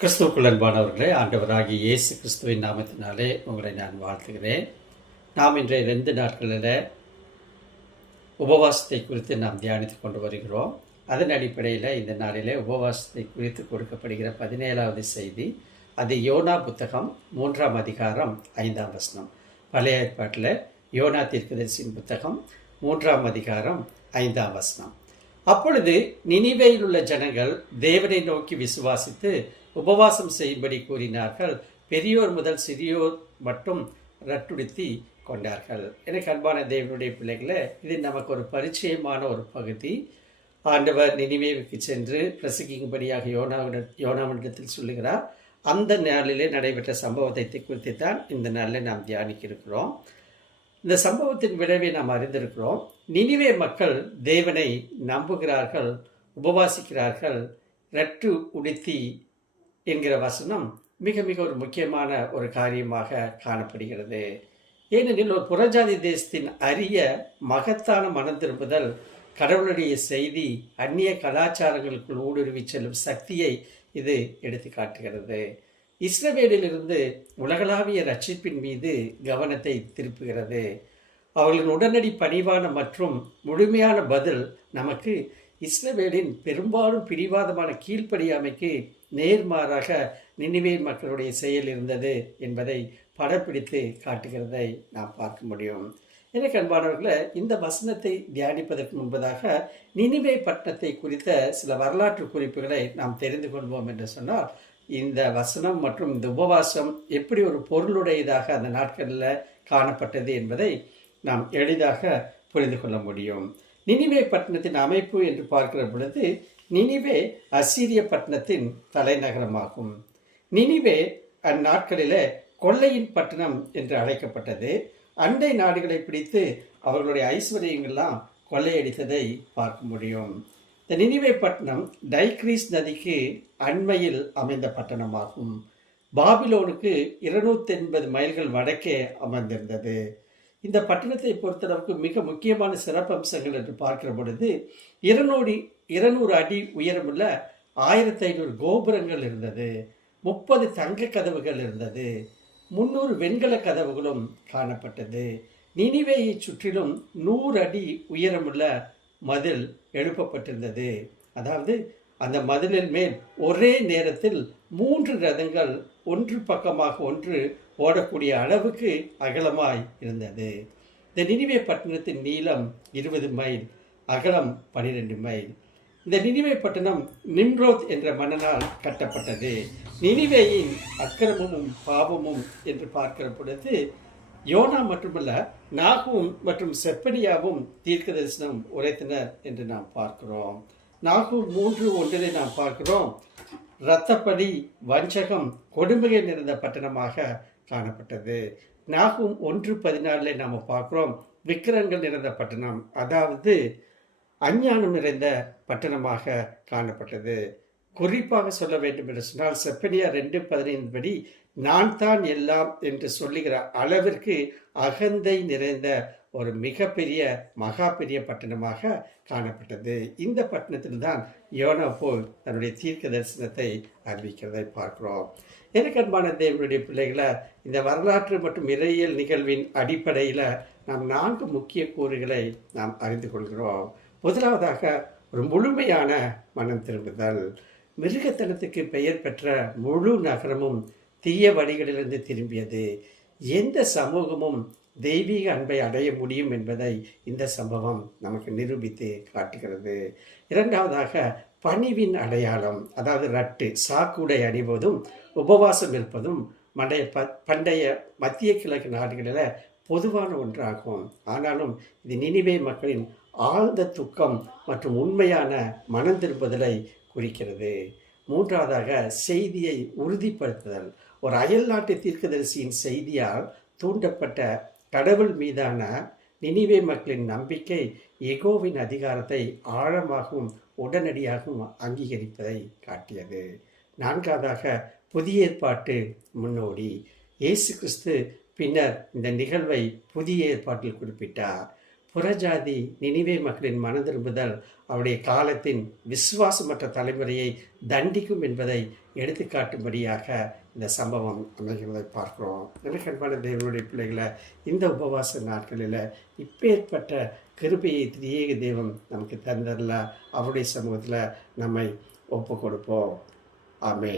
கிறிஸ்துவுக்குள் அன்பானவர்களே, ஆண்டவராகிய இயேசு கிறிஸ்துவின் நாமத்தினாலே உங்களை நான் வாழ்த்துகிறேன். நாம் இன்றைய 2 நாட்களில் உபவாசத்தை குறித்து நாம் தியானித்து கொண்டு வருகிறோம். அதன் அடிப்படையில் இந்த நாளிலே உபவாசத்தை குறித்து கொடுக்கப்படுகிற 17வது செய்தி, அது யோனா புத்தகம் 3ஆம் அதிகாரம் 5ஆம் வசனம். பழைய ஏற்பாட்டில் யோனா தீர்க்கதரிசியின் புத்தகம் 3ஆம் அதிகாரம் 5ஆம் வசனம். அப்பொழுது நினிவேயில் உள்ள ஜனங்கள் தேவனை நோக்கி விசுவாசித்து உபவாசம் செய்யும்படி கூறினார்கள். பெரியோர் முதல் சிறியோர் மட்டும் ரட்டுடுத்தி கொண்டார்கள். எனக்கு அன்பான தேவனுடைய பிள்ளைகளை, இது நமக்கு ஒரு பரிச்சயமான ஒரு பகுதி. ஆண்டவர் நினிவேவுக்கு சென்று பிரசங்கிக்கும்படியாக யோனாவிடத்தில் சொல்லுகிறார். அந்த நாளிலே நடைபெற்ற சம்பவத்தை குறித்து தான் இந்த நாளில் நாம் தியானிக்க இருக்கிறோம். இந்த சம்பவத்தின் விளைவை நாம் அறிந்திருக்கிறோம். நினிவே மக்கள் தேவனை நம்புகிறார்கள், உபவாசிக்கிறார்கள். ரட்டு உடுத்தி என்கிற வசனம் மிக மிக ஒரு முக்கியமான ஒரு காரியமாக காணப்படுகிறது. ஏனெனில் ஒரு புறஜாதி தேசத்தின் அரிய மகத்தான மனம் திரும்புதல், கடவுளுடைய செய்தி அந்நிய கலாச்சாரங்களுக்குள் ஊடுருவி செல்லும் சக்தியை இது எடுத்து காட்டுகிறது. இஸ்ரவேலிலிருந்து உலகளாவிய ரட்சிப்பின் மீது கவனத்தை திருப்புகிறது. அவர்களின் உடனடி பணிவான மற்றும் முழுமையான பதில் நமக்கு இஸ்ரவேலின் பெரும்பாலும் பிடிவாதமான கீழ்ப்படியாமைக்கு நேர்மாறாக நினிவே மக்களுடைய செயல் இருந்தது என்பதை படப்பிடித்து காட்டுகிறதை நாம் பார்க்க முடியும். எனக்கு அன்பானவர்களை, இந்த வசனத்தை தியானிப்பதற்கு முன்பதாக நினிவே பட்டணத்தை குறித்த சில வரலாற்று குறிப்புகளை நாம் தெரிந்து கொள்வோம் என்று சொன்னால், இந்த வசனம் மற்றும் இந்த உபவாசம் எப்படி ஒரு பொருளுடையதாக அந்த நாட்களில் காணப்பட்டது என்பதை நாம் எளிதாக புரிந்து கொள்ள முடியும். நினிவே பட்டணத்தின் அமைப்பு என்று பார்க்கிற பொழுது, நினிவே அசீரிய பட்டணத்தின் தலைநகரமாகும். நினிவே அந்நாட்களில் கொள்ளையின் பட்டணம் என்று அழைக்கப்பட்டது. அண்டை நாடுகளை பிடித்து அவர்களுடைய ஐஸ்வர்யங்கள்லாம் கொள்ளையடித்ததை பார்க்க முடியும். இந்த நினிவே பட்டணம் டைக்ரீஸ் நதிக்கு அண்மையில் அமைந்த பட்டணமாகும். பாபிலோனுக்கு 280 மைல்கள் வடக்கே அமர்ந்திருந்தது. இந்த பட்டணத்தை பொறுத்தளவுக்கு மிக முக்கியமான சிறப்பம்சங்கள் என்று பார்க்கிற பொழுது, 200 அடி உயரமுள்ள 1500 கோபுரங்கள் இருந்தது. 30 தங்க கதவுகள் இருந்தது. 300 வெண்கல கதவுகளும் காணப்பட்டது. நினிவேயை சுற்றிலும் 100 அடி உயரமுள்ள மதில் எழுப்பப்பட்டிருந்தது. அதாவது அந்த மதிலின் மேல் ஒரே நேரத்தில் 3 ரதங்கள் ஒன்று பக்கமாக ஒன்று ஓடக்கூடிய அளவுக்கு அகலமாய் இருந்தது. இந்த நினிவே பட்டணத்தின் நீளம் 20 மைல், அகலம் 12 மைல். இந்த நினிவே பட்டணம் நிம்ரோத் என்ற மன்னனால் கட்டப்பட்டது. நினிவேயின் அக்கிரமமும் பாவமும் என்று பார்க்கிற பொழுது, யோனா மட்டுமல்ல, நாகூம் மற்றும் செப்பனியாவும் தீர்க்க தரிசனம் உரைத்தனர் என்று நாம் பார்க்கிறோம். நாகூம் 3:1 நாம் பார்க்கிறோம், இரத்தப்படி, வஞ்சகம், கொடுமைகள் நிறைந்த பட்டணமாக காணப்பட்டது. நாகூம் 1:14 நாம் பார்க்கிறோம், விக்கிரங்கள் நிறைந்த பட்டணம், அதாவது அஞ்ஞானம் நிறைந்த பட்டணமாக காணப்பட்டது. குறிப்பாக சொல்ல வேண்டும் என்று சொன்னால், செப்பனியா 2:15 படி, நான் தான் எல்லாம் என்று சொல்லுகிற அளவிற்கு அகந்தை நிறைந்த ஒரு மிகப்பெரிய மகா பெரிய பட்டணமாக காணப்பட்டது. இந்த பட்டணத்தில் தான் யோனா போல் தன்னுடைய தீர்க்க தரிசனத்தை அறிவிக்கிறதை பார்க்கிறோம். எனக்கு அன்பான தேவனுடைய பிள்ளைகளை, இந்த வரலாற்று மற்றும் இறையியல் நிகழ்வின் அடிப்படையில் நாம் 4 முக்கிய கூறுகளை நாம் அறிந்து கொள்கிறோம். முதலாவதாக, ஒரு முழுமையான மனம் திரும்புதல். மிருகத்தனத்துக்கு பெயர் பெற்ற முழு நகரமும் தீய வழிகளிலிருந்து திரும்பியது. எந்த சமூகமும் தெய்வீக அன்பை அடைய முடியும் என்பதை இந்த சம்பவம் நமக்கு நிரூபித்து காட்டுகிறது. இரண்டாவதாக, பணிவின் அடையாளம். அதாவது ரட்டு, சாக்குடை அணிவதும் உபவாசம் இருப்பதும் பண்டைய மத்திய கிழக்கு நாடுகளில் பொதுவான ஒன்றாகும். ஆனாலும் இது நினிவே மக்களின் ஆழ்ந்த துக்கம் மற்றும் உண்மையான மனம் திரும்புதலை குறிக்கிறது. மூன்றாவதாக, செய்தியை உறுதிப்படுத்துதல். ஒரு அயல் நாட்டு தீர்க்கதரிசியின் செய்தியால் தூண்டப்பட்ட கடவுள் மீதான நினிவே மக்களின் நம்பிக்கை யெகோவின் அதிகாரத்தை ஆழமாகவும் உடனடியாகவும் அங்கீகரிப்பதை காட்டியது. நான்காவதாக, புதிய ஏற்பாட்டு முன்னோடி. இயேசு கிறிஸ்து பின்னர் இந்த நிகழ்வை புதிய ஏற்பாட்டில் குறிப்பிட்டார். புறஜாதி நினிவே மக்களின் மனதிரும்புதல் அவருடைய காலத்தின் விசுவாசமற்ற தலைமுறையை தண்டிக்கும் என்பதை எடுத்துக்காட்டும்படியாக இந்த சம்பவம் அமைகிறதை பார்க்கிறோம். எனக்கு அன்பான தேவனுடைய பிள்ளைகளை, இந்த உபவாச நாட்களில் இப்பேற்பட்ட கிருபையை திரியேக தெய்வம் நமக்கு தந்தரல அவருடைய சமூகத்தில் நம்மை ஒப்பு கொடுப்போம். ஆமென்.